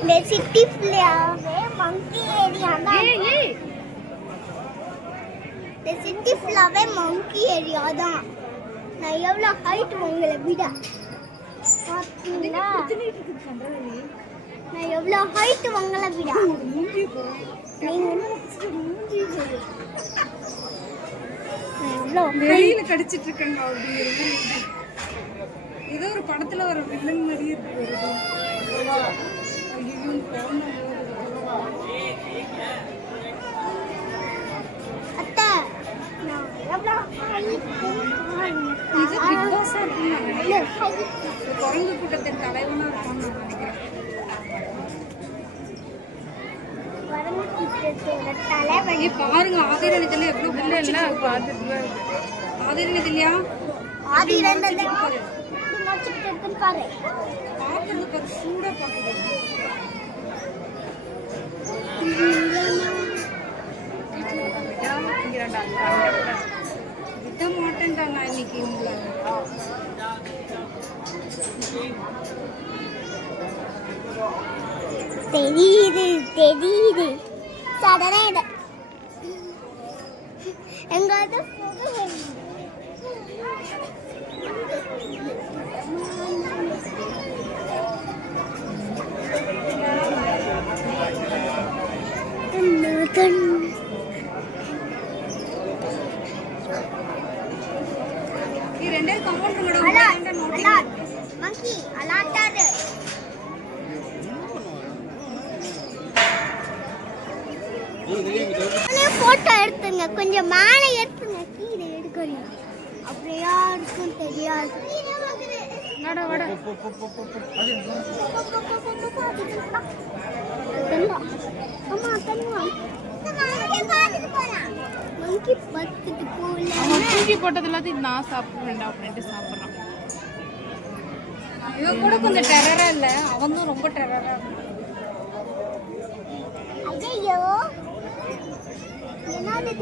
இந்த சிட்டி ஃபுல்லாவே மங்கி ஏரியா தான். இந்த சிட்டி ஃபுல்லாவே மங்கி ஏரியா தான். நான் எவ்வளோ ஹைட் உங்களை விட பார்த்தீங்களா? நான் எவ்வளோ ஹைட் உங்களை விட வெயில கடிச்சிட்டு இருக்காங்க. ஏதோ ஒரு படத்துல ஒரு வில்லன் மாதிரி இருக்கு. குரங்கு கூட்டத்தின் தலைவனா இருப்பான்னு நினைக்கிறேன். பாருங்க ஆதிரணித்துல எவ்வளவு பிள்ளை பாத்துட்டு ஆதிரணித்திலையா பாக்குறது சூடா பாக்குது. விட மாட்டேன்டா நான் இன்னைக்கு உங்களை. தெரியுது சடனே எங்காவது ரெண்டே கம்பவுண்ட் மங்கி அலாட்டாரு போட்டோ எடுத்துங்க, கொஞ்சம் மேலே எடுத்துங்க, கீழே எடுக்கணும். அப்படியா இருக்கும் தெரியாது. தூக்கி போட்டது எல்லாத்தையும் நான் சாப்பிடுறேன் அப்படின்ட்டு சாப்பிட்றான். இவன் கூட கொஞ்சம் டெரரா இல்லை, அவன் தான் ரொம்ப டெரரா. ஐயோ என்னது